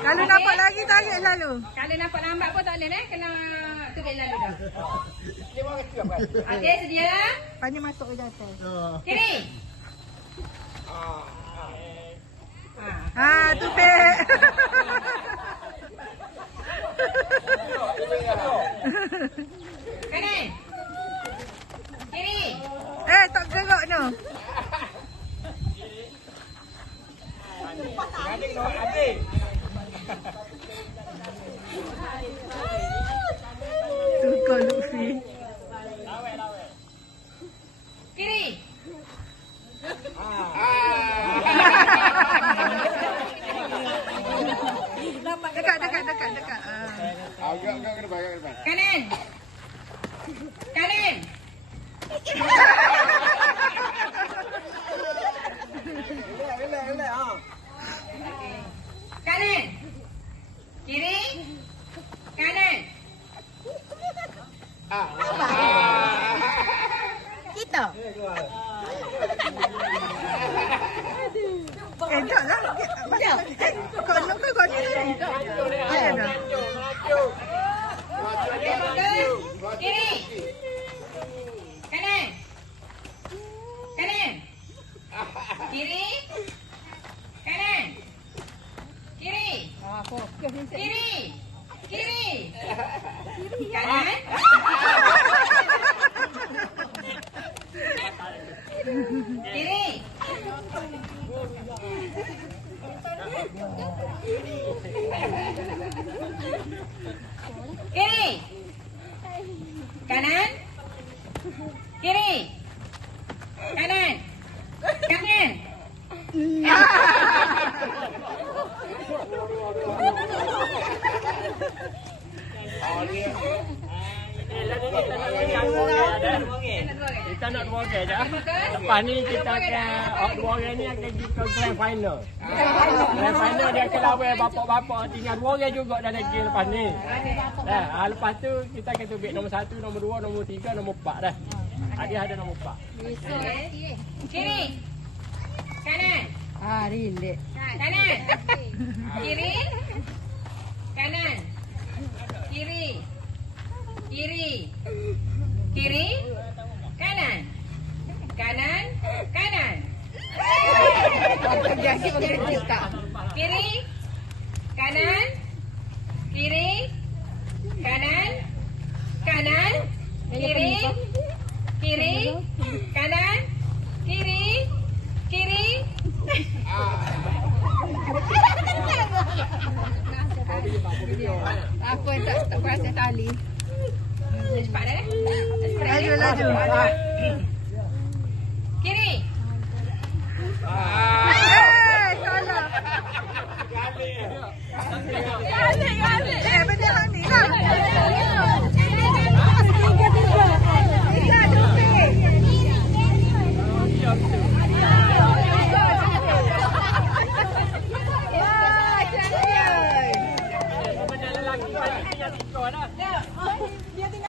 Kalau nampak lagi tarik lalu. Kalau nampak lambat pun tak boleh kena tubik lalu dah. Okey, sedia? Pani masuk ke atas. Kiri. Tubik. Kanan. Kiri. Tak gerak no. Tukar Lutfi. Kiri. Dekat. Agak ke depan. Kanan. Kanan. Kanan. Kiri. Kanan. Kita. Janganlah. Kau nak kau ni. Ada dah. Kiri. Kanan. Kanan. Kiri. Kanan. Kiri. Kiri. Kiri. Kanan. Kiri. Kiri. Kanan. Kiri. Kanan. Kanan. Kita nak 2 orang je. Lepas ni kita akan 2 orang ni akan pergi ke grand final. Grand final dia akan lawan bapak-bapak, tinggal 2 orang juga dalam game lepas ni. Lepas tu kita akan tubik nombor 1, nombor 2, nombor 3, nombor 4 dah. Dia ada nombor 4. Kiri. Kanan. Rindik. Kanan. Kiri. Kanan. Kiri. Kiri. Kiri. Kanan. Kanan. Kanan. Jadi pakai kita. Kiri. Kanan. Kiri. Kanan. Kanan. Kiri. Kiri. Kanan. Kiri. Kiri. Aku tak berasa tali. Cepat dah. Laju. Kiri. Salah. Benda ni lah.